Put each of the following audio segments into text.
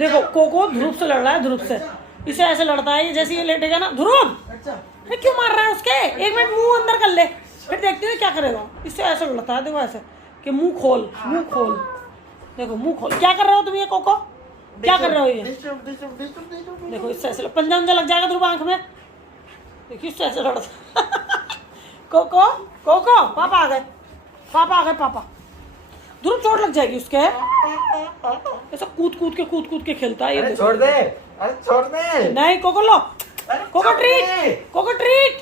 देखो कोको ध्रुव से लड़ रहा है, ध्रुव से इसे ऐसे लड़ता है ये, जैसे ये लेटेगा ना ध्रुव क्यों मार रहा है उसके, एक मिनट मुंह अंदर कर ले, फिर देखते हैं क्या करेगा। इससे ऐसे लड़ता है, देखो ऐसे कि मुंह खोल, मुंह खोल, देखो मुंह खोल। क्या कर रहे हो तुम ये कोको, क्या कर रहे हो ये? देखो इससे ऐसे पंजा उंजा लग जाएगा ध्रुव आंख में, देखिए इससे ऐसे लड़ता कोको कोको पापा आ गए, पापा आ गए, पापा। ध्रुव चोट लग जाएगी उसके, ऐसा कूद कूद के खेलता है ये। छोड़ दे, अरे छोड़ दे। नहीं कोको लो, coco treat, coco treat,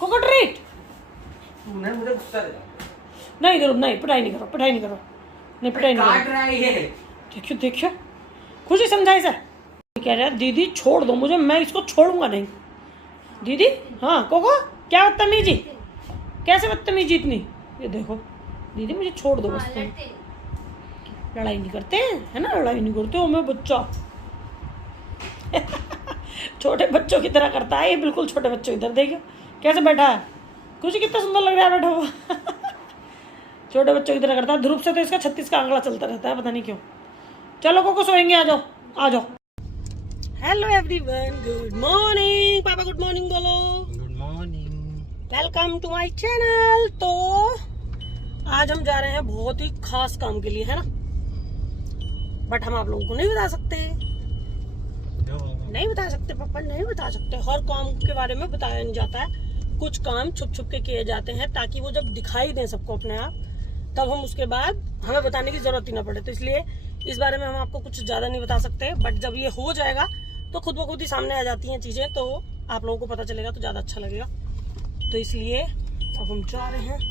coco treat. तूने मुझे गुस्सा दिलाया। नहीं ध्रुव नहीं, पिटाई नहीं करो, पिटाई नहीं करो, नहीं पिटाई नहीं काट रहा है ये। देखियो देखियो, खुशी समझाई से कह रहा है दीदी छोड़ दो मुझे, मैं इसको छोड़ूंगा नहीं। दीदी हाँ कोको क्या बदतमीजी, कैसे बदतमीजी इतनी, ये देखो दीदी मुझे छोड़ दो बस। लड़ाई नहीं करते है ना, लड़ाई नहीं करते हो, मैं बच्चा छोटे बच्चों की तरह करता है ये, बिल्कुल छोटे बच्चों की तरह। देखियो कैसे बैठा है, कुछ कितना सुंदर लग रहा है बैठा हुआ छोटे बच्चों की तरह करता है। ध्रुव से तो इसका 36 का आंकड़ा चलता रहता है, पता नहीं क्यों। चलो कोको सोएंगे, आ जाओ आ जाओ। हेलो एवरीवन, गुड मॉर्निंग, पापा गुड मॉर्निंग बोलो। Good morning, welcome to my channel. तो आज हम जा रहे हैं बहुत ही खास काम के लिए, है ना, बट हम आप लोगों को नहीं बता सकते, नहीं बता सकते पापा, नहीं बता सकते। हर काम के बारे में बताया नहीं जाता है, कुछ काम छुप छुप के किए जाते हैं ताकि वो जब दिखाई दें सबको अपने आप, तब हम उसके बाद हमें बताने की जरूरत ही ना पड़े। तो इसलिए इस बारे में हम आपको कुछ ज्यादा नहीं बता सकते, बट जब ये हो जाएगा तो खुद ब खुद ही सामने आ जाती हैं चीजें, तो आप लोगों को पता चलेगा तो ज्यादा अच्छा लगेगा। तो इसलिए अब हम जा रहे हैं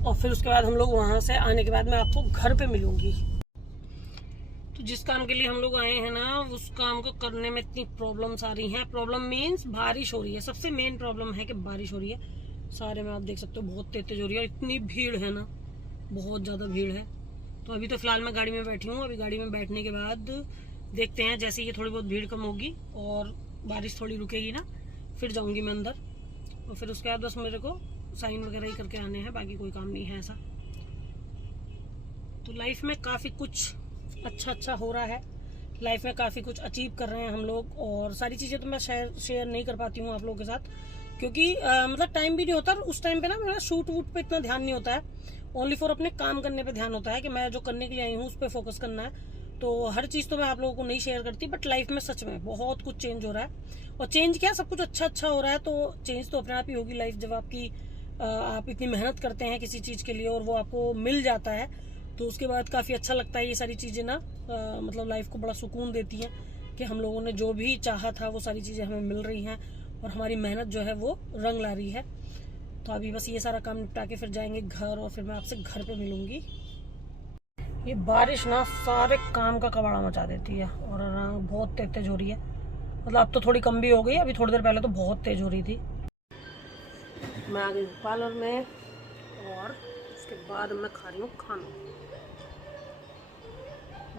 और फिर उसके बाद हम लोग वहां से आने के बाद मैं आपको घर पे मिलूंगी। तो जिस काम के लिए हम लोग आए हैं ना, उस काम को करने में इतनी प्रॉब्लम्स आ रही हैं। प्रॉब्लम मीन्स बारिश हो रही है, सबसे मेन प्रॉब्लम है कि बारिश हो रही है। सारे में आप देख सकते हो बहुत तेज हो रही है, इतनी भीड़ है ना, बहुत ज़्यादा भीड़ है। तो अभी तो फिलहाल मैं गाड़ी में बैठी हूँ, अभी गाड़ी में बैठने के बाद देखते हैं, जैसे ये थोड़ी बहुत भीड़ कम होगी और बारिश थोड़ी रुकेगी ना, फिर जाऊँगी मैं अंदर। और फिर उसके बाद बस मेरे को साइन वगैरह ही करके आने हैं, बाकी कोई काम नहीं है ऐसा। तो लाइफ में काफ़ी कुछ अच्छा हो रहा है, लाइफ में काफ़ी कुछ अचीव कर रहे हैं हम लोग, और सारी चीज़ें तो मैं शेयर नहीं कर पाती हूँ आप लोगों के साथ, क्योंकि मतलब टाइम भी नहीं होता। उस टाइम पे ना मेरा शूट वूट पे इतना ध्यान नहीं होता है, ओनली फॉर अपने काम करने पे ध्यान होता है कि मैं जो करने के लिए आई हूँ उस पर फोकस करना है। तो हर चीज़ तो मैं आप लोगों को नहीं शेयर करती, बट लाइफ में सच में बहुत कुछ चेंज हो रहा है। और चेंज क्या, सब कुछ अच्छा हो रहा है, तो चेंज तो अपने आप ही होगी लाइफ। जब आपकी आप इतनी मेहनत करते हैं किसी चीज़ के लिए और वो आपको मिल जाता है, तो उसके बाद काफ़ी अच्छा लगता है। ये सारी चीज़ें ना मतलब लाइफ को बड़ा सुकून देती हैं कि हम लोगों ने जो भी चाहा था वो सारी चीज़ें हमें मिल रही हैं और हमारी मेहनत जो है वो रंग ला रही है। तो अभी बस ये सारा काम निपटा के फिर जाएंगे घर, और फिर मैं आपसे घर पे मिलूंगी। ये बारिश ना सारे काम का कबाड़ा मचा देती है, और बहुत तेज हो रही है। मतलब अब तो थोड़ी कम भी हो गई, अभी थोड़ी देर पहले तो बहुत तेज हो रही थी। मैं आ गई पार्लर में, और उसके बाद मैं खा रही हूँ खाना।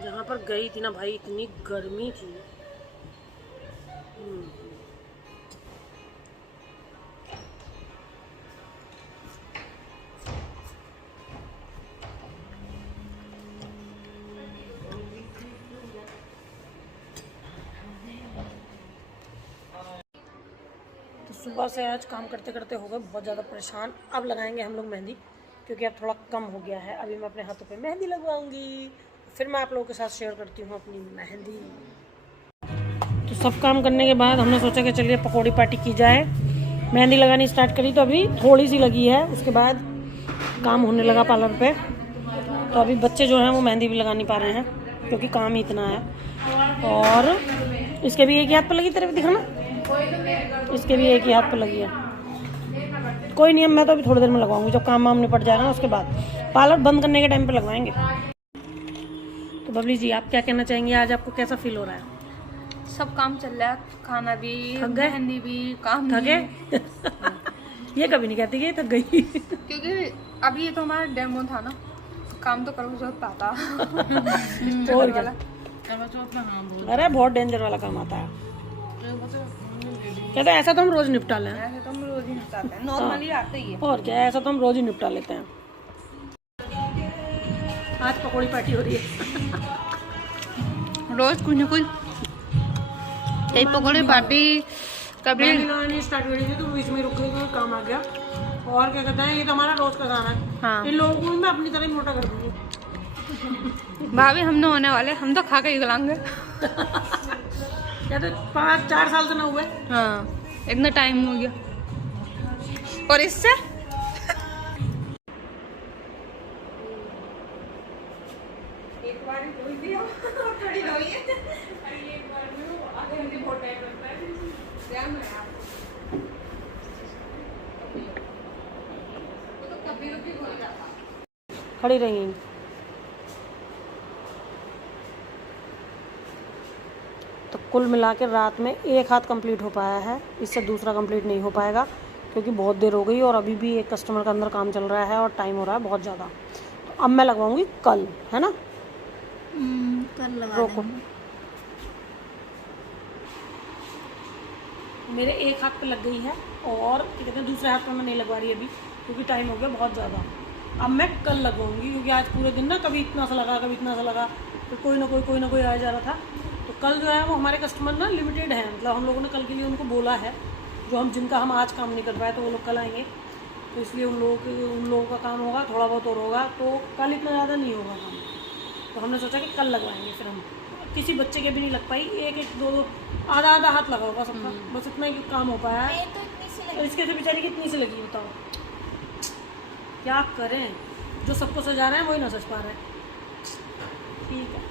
जहाँ पर गई थी ना भाई, इतनी गर्मी थी। तो सुबह से आज काम करते करते हो गए बहुत ज़्यादा परेशान। अब लगाएंगे हम लोग मेहंदी, क्योंकि अब थोड़ा कम हो गया है। अभी मैं अपने हाथों पे मेहंदी लगवाऊंगी, फिर मैं आप लोगों के साथ शेयर करती हूँ अपनी मेहंदी। तो सब काम करने के बाद हमने सोचा कि चलिए पकौड़ी पार्टी की जाए। मेहंदी लगानी स्टार्ट करी तो अभी थोड़ी सी लगी है, उसके बाद काम होने लगा पार्लर पे। तो अभी बच्चे जो हैं वो मेहंदी भी लगा नहीं पा रहे हैं, क्योंकि काम ही इतना है। और इसके भी एक ही हाथ पर लगी, तेरे भी दिखाना, इसके भी एक ही हाथ पर लगी है। कोई नहीं, मैं तो अभी थोड़ी देर में लगवाऊंगी, जब काम वाम निपट जाएगा ना उसके बाद। पार्लर बंद करने के टाइम पे लगवाएंगे। तो बबली जी, आप क्या कहना चाहेंगे, आज आपको कैसा फील हो रहा है? सब काम चल रहा है, खाना भी, मेहंदी भी, काम थके? ये कभी नहीं कहती कि थक गई क्योंकि अभी ये तो हमारा डेमो था ना, काम तो करो जरूरत आता और क्या? अरे बहुत डेंजर वाला काम आता है। कहते हैं ऐसा तो हम रोज निपटा लें, ऐसे तो हम रोज ही निपटाते हैं, नॉर्मली आते ही है। और क्या, ऐसा तो हम रोज ही निपटा लेते हैं। आज पकौड़ी पार्टी हो रही है। रोज कुछ न कुछ कई पकौड़े पार्टी कभी स्टार्ट करी थी तो बीच में रुक गई तो काम आ गया। और क्या कहते हैं, ये तो हमारा रोज का खाना है। हाँ। इन लोगों को मैं अपनी तरह ही मोटा कर दूंगी। भाभी हम न होने वाले, हम तो खा के ही गलाएंगे। कहते 5-4 साल से ना हुए। हाँ इतना टाइम हो गया। और इससे एक बार धोई थी खड़ी धोई है, एक बार में वो आधे घंटे बहुत टाइम लगता है। ध्यान में आपको तो कभी कभी हो जाता। खड़ी रहेंगी। तो कुल मिला के रात में एक हाथ कंप्लीट हो पाया है, इससे दूसरा कंप्लीट नहीं हो पाएगा क्योंकि बहुत देर हो गई और अभी भी एक कस्टमर का अंदर काम चल रहा है और टाइम हो रहा है बहुत ज़्यादा। तो अब मैं लगवाऊंगी कल, है ना? कल लगा रोको। मेरे एक हाथ पे लग गई है और क्या कहते हैं दूसरे हाथ पे मैं नहीं लगवा रही अभी क्योंकि टाइम हो गया बहुत ज़्यादा। अब मैं कल लगवाऊंगी क्योंकि आज पूरे दिन ना कभी इतना सा लगा कभी इतना सा लगा, तो कोई ना कोई आ जा रहा था। तो कल जो है वो हमारे कस्टमर ना लिमिटेड है, मतलब हम लोगों ने कल के लिए उनको बोला है, जो हम जिनका हम आज काम नहीं कर पाए तो वो लोग कल आएंगे। तो इसलिए उन लोगों का काम होगा, थोड़ा बहुत और होगा, तो कल इतना ज़्यादा नहीं होगा काम। तो हमने सोचा कि कल लगवाएंगे। फिर हम किसी बच्चे के भी नहीं लग पाई, एक दो आधा हाथ लगा होगा सबका, बस इतना ही काम हो पाया है। तो इसके से बेचारी कितनी सी लगी बताओ, क्या करें? जो सबको सजा रहे हैं वही ना सज पा रहे हैं। ठीक है,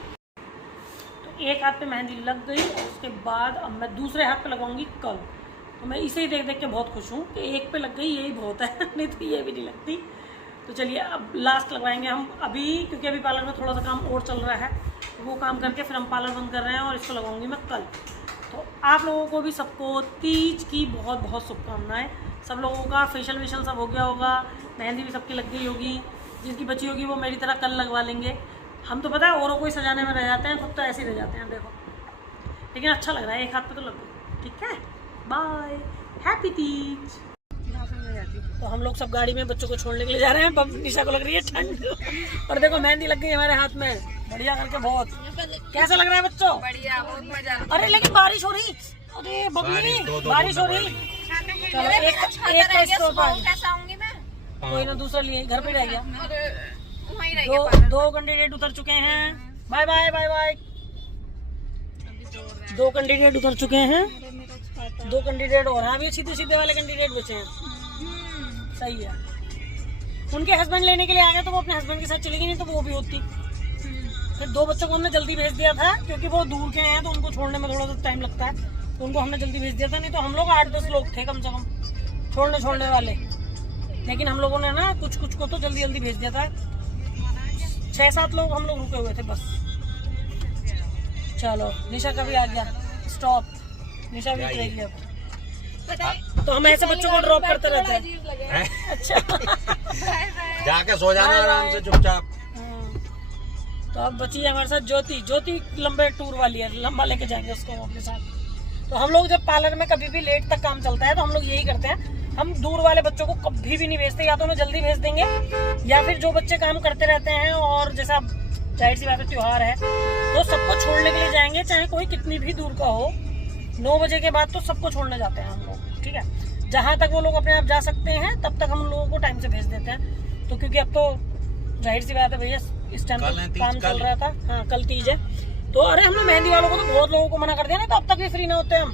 तो एक हाथ पे मेहंदी लग गई और उसके बाद अब मैं दूसरे हाथ पे लगाऊंगी कल। तो मैं इसे ही देख के बहुत खुश हूँ कि एक पे लग गई, यही बहुत है। नहीं तो ये भी नहीं लगती। तो चलिए अब लास्ट लगवाएंगे हम अभी, क्योंकि अभी पार्लर में थोड़ा सा काम और चल रहा है, तो वो काम करके फिर हम पार्लर बंद कर रहे हैं और इसको लगाऊंगी मैं कल। तो आप लोगों को भी सबको तीज की बहुत बहुत शुभकामनाएं। सब लोगों का फेशियल सब हो गया होगा, मेहंदी भी सबकी लग गई होगी, जिनकी बची होगी वो मेरी तरह कल लगवा लेंगे। हम तो पता है औरों को ही सजाने में रह जाते हैं, खुद तो ऐसे ही रह जाते हैं देखो। लेकिन अच्छा लग रहा है, एक हाथ पे तो लग गई। ठीक है, बाय, हैप्पी तीज। तो हम लोग सब गाड़ी में बच्चों को छोड़ने के लिए जा रहे हैं। निशा को लग रही है ठंड और देखो मेहंदी लग गई हमारे हाथ में, बढ़िया करके। बहुत कैसा लग रहा है बच्चों? बढ़िया, बहुत मजा। अरे लेकिन बारिश हो रही, अरे बबली बारिश हो रही। चलो एक का स्टॉप आ गया। कैसा आऊंगी मैं? कोई ना, दूसरा लिए घर पे रह गया। वहीं रह गया। दो कैंडिडेट उतर चुके हैं। Bye bye bye bye. 2 candidate उतर चुके हैं, 2 कैंडिडेट और। हाँ, भी सीधे सीधे वाले कैंडिडेट बचे हैं। सही है। उनके हस्बैंड लेने के लिए आ गए तो वो अपने हस्बैंड के साथ चली गई, नहीं तो वो भी होती। फिर 2 बच्चों को हमने जल्दी भेज दिया था क्योंकि वो दूर के हैं तो उनको छोड़ने में थोड़ा सा टाइम लगता है, तो उनको हमने जल्दी भेज दिया था। नहीं तो हम लोग 8-10 लोग थे कम से कम छोड़ने वाले, लेकिन हम लोगों ने ना कुछ को तो जल्दी भेज दिया था। 6-7 लोग हम लोग रुके हुए थे बस। चलो निशा का भी आ गया स्टॉप, निशा भी उतरेगी अब। तो हम ऐसे बच्चों को ड्रॉप करते रहते हैं। अच्छा जाके सो जाना आराम से चुपचाप। तो अब बची है हमारे साथ ज्योति लंबे टूर वाली है, लंबा लेके जाएंगे उसको अपने साथ। तो हम लोग जब पार्लर में कभी भी लेट तक काम चलता है तो हम लोग यही करते हैं, हम दूर वाले बच्चों को कभी भी नहीं भेजते। या तो उन्हें जल्दी भेज देंगे या फिर जो बच्चे काम करते रहते हैं, और जैसा जाहिर सी बात है त्योहार है तो सबको छोड़ने के लिए जाएंगे, चाहे कोई कितनी भी दूर का हो। 9 बजे के बाद तो सबको छोड़ने जाते हैं हम लोग। ठीक है, जहाँ तक वो लोग अपने आप जा सकते हैं तब तक हम लोगों को टाइम से भेज देते हैं। तो क्योंकि अब तो जाहिर सी बात है भैया, इस टाइम काम चल रहा था। हाँ, कल तीज है। तो अरे हमने मेहंदी वालों को तो बहुत लोगों को मना कर दिया ना, तो अब तक भी फ्री ना होते हम।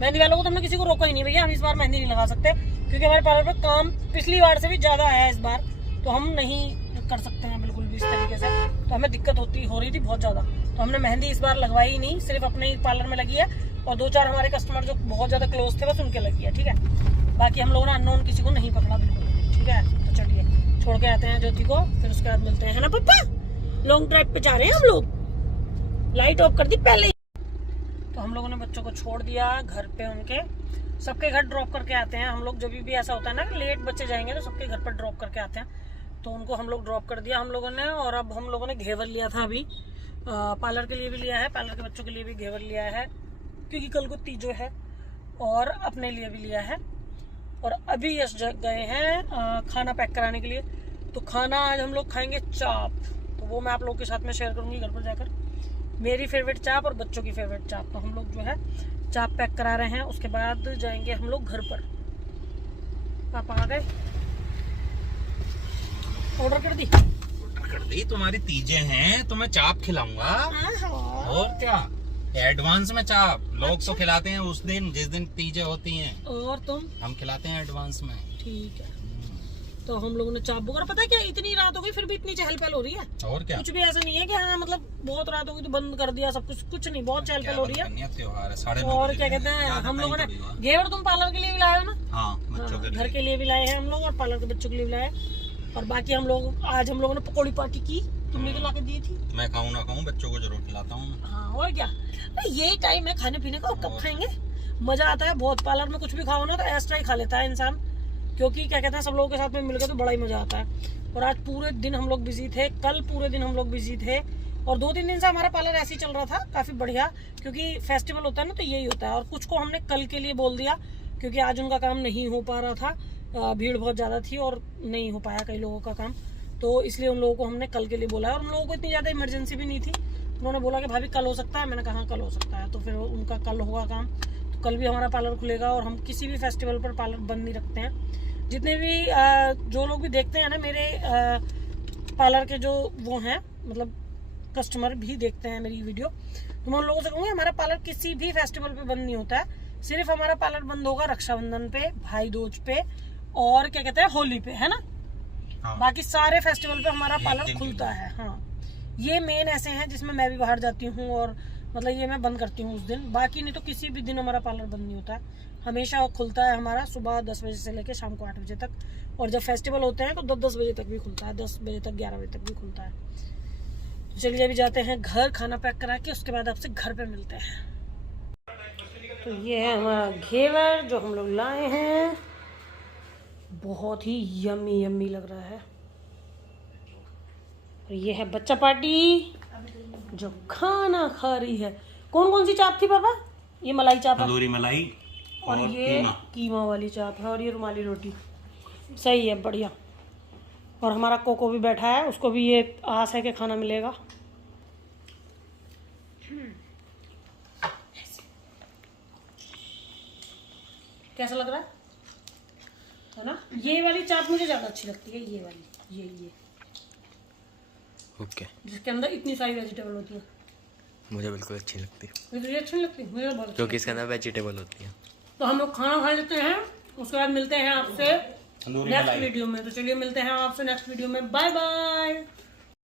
मेहंदी वालों को तो हमने किसी को रोका ही नहीं, भैया हम इस बार मेहंदी नहीं लगा सकते क्योंकि हमारे पार्लर पर काम पिछली बार से भी ज़्यादा आया है इस बार, तो हम नहीं कर सकते हैं बिल्कुल भी इस तरीके से। तो हमें दिक्कत हो रही थी बहुत ज़्यादा, तो हमने मेहंदी इस बार लगवाई ही नहीं, सिर्फ अपने ही पार्लर में लगी है और 2-4 हमारे कस्टमर जो बहुत ज़्यादा क्लोज थे बस उनके लगी है। ठीक है, बाकी हम लोगों ने अननोन किसी को नहीं पकड़ा बिल्कुल। ठीक है, तो चलिए छोड़ के आते हैं ज्योति को, फिर उसके बाद मिलते हैं, है ना पप्पा? लॉन्ग ड्राइव पे जा रहे हैं हम लोग, लाइट ऑफ कर दी पहले। तो हम लोगों ने बच्चों को छोड़ दिया घर पे, उनके सबके घर ड्रॉप करके आते हैं हम लोग। जब भी ऐसा होता है ना लेट बच्चे जाएंगे तो सबके घर पर ड्रॉप करके आते हैं, तो उनको हम लोग ड्रॉप कर दिया हम लोगों ने। और अब हम लोगों ने घेवर लिया था अभी, पार्लर के लिए भी लिया है, पार्लर के बच्चों के लिए भी घेवर लिया है क्योंकि कल को तीजो है, और अपने लिए भी लिया है। और अभी यश गए हैं खाना पैक कराने के लिए। तो खाना आज हम लोग खाएंगे चाप। तो वो मैं आप लोगों के साथ में शेयर करूंगी घर पर जाकर। मेरी फेवरेट चाप और बच्चों की फेवरेट चाप। तो हम लोग जो है चाप पैक करा रहे हैं, उसके बाद जाएंगे हम लोग घर पर। पापा आ गए, ऑर्डर कर दी। तुम्हारी तीजें हैं तो मैं चाप खिलाऊंगा और क्या। एडवांस में चाप लोग तो खिलाते हैं उस दिन जिस दिन तीजें होती हैं, और तुम? हम खिलाते हैं एडवांस में। ठीक है। तो हम लोगों ने चाप बुक करा। पता है क्या, इतनी रात हो गई फिर भी इतनी चहल पहल हो रही है। और क्या, कुछ भी ऐसा नहीं है कि हाँ मतलब बहुत रात हो गई तो बंद कर दिया सब कुछ, कुछ नहीं, बहुत चहल पहल हो रही है। त्योहार है, 9:30 और क्या कहते हैं, हम लोगों ने घेवर तुम पार्लर के लिए भी लाए हो ना? हाँ, बच्चों के घर के लिए भी लाए हैं हम लोग और पार्लर के बच्चों के लिए भी लाए। और बाकी हम लोग आज हम लोगों ने पकौड़ी पार्टी की, तुमने तो ला के दी थी। मैं खाऊं ना खाऊं, बच्चों को जरूर खिलाता हूँ। हाँ और क्या, यही टाइम है खाने पीने का, और कब खाएंगे। मजा आता है बहुत, पार्लर में कुछ भी खाओ ना तो एक्स्ट्रा ही खा लेता है इंसान, क्योंकि क्या कहते हैं सब लोगों के साथ में मिलकर तो बड़ा ही मजा आता है। और आज पूरे दिन हम लोग बिजी थे, कल पूरे दिन हम लोग बिजी थे, और 2-3 दिन से हमारा पार्लर ऐसे ही चल रहा था काफी बढ़िया, क्योंकि फेस्टिवल होता है ना तो यही होता है। और कुछ को हमने कल के लिए बोल दिया क्योंकि आज उनका काम नहीं हो पा रहा था, भीड़ बहुत ज्यादा थी और नहीं हो पाया कई लोगों का काम, तो इसलिए उन लोगों को हमने कल के लिए बोला है। और उन लोगों को इतनी ज्यादा इमरजेंसी भी नहीं थी, उन्होंने बोला कि भाभी कल हो सकता है, मैंने कहा कल हो सकता है, तो फिर उनका कल होगा काम। तो कल भी हमारा पार्लर खुलेगा और हम किसी भी फेस्टिवल पर पार्लर बंद नहीं रखते हैं। जितने भी जो लोग भी देखते हैं ना मेरे पार्लर के जो वो हैं, मतलब कस्टमर भी देखते हैं मेरी वीडियो, तो मैं उन लोगों से कहूँगी हमारा पार्लर किसी भी फेस्टिवल पे बंद नहीं होता है। सिर्फ हमारा पार्लर बंद होगा रक्षाबंधन पे, भाई दूज पे, और क्या कहते हैं होली पे, है ना। हाँ। बाकी सारे फेस्टिवल पे हमारा पार्लर खुलता है। हाँ, ये मेन ऐसे हैं जिसमें मैं भी बाहर जाती हूँ और मतलब ये मैं बंद करती हूँ उस दिन, बाकी नहीं तो किसी भी दिन हमारा पार्लर बंद नहीं होता है, हमेशा खुलता है हमारा सुबह 10 बजे से लेकर शाम को 8 बजे तक। और जब फेस्टिवल होते हैं तो 10 बजे तक भी खुलता है, 10 बजे तक 11 बजे तक भी खुलता है। तो चलिए अभी जाते हैं घर, खाना पैक करा के उसके बाद आपसे घर पे मिलते हैं। तो ये है हमारा घेवर जो हम लोग लाए हैं, बहुत ही यम्मी यम्मी लग रहा है। और ये है बच्चा पार्टी जो खाना खा रही है। कौन कौन सी चाप थी पापा? ये मलाई चाप है, तंदूरी मलाई और ये कीमा वाली चाप है, और ये रुमाली रोटी। सही है, बढ़िया। और हमारा कोको भी बैठा है, उसको भी ये आस है कि खाना मिलेगा। कैसा लग रहा है ना? ये वाली चाप मुझे ज्यादा अच्छी लगती है, ये वाली, ये ओके, जिसके अंदर इतनी सारी वेजिटेबल होती है। मुझे बिल्कुल अच्छी लगती है, मुझे अच्छी लगती है, मुझे बहुत अच्छी क्योंकि इसके अंदर वेजिटेबल होती है। तो हम लोग खाना खा लेते हैं, उसके बाद मिलते हैं आपसे नेक्स्ट वीडियो में। तो चलिए मिलते हैं आपसे नेक्स्ट वीडियो में, बाय बाय।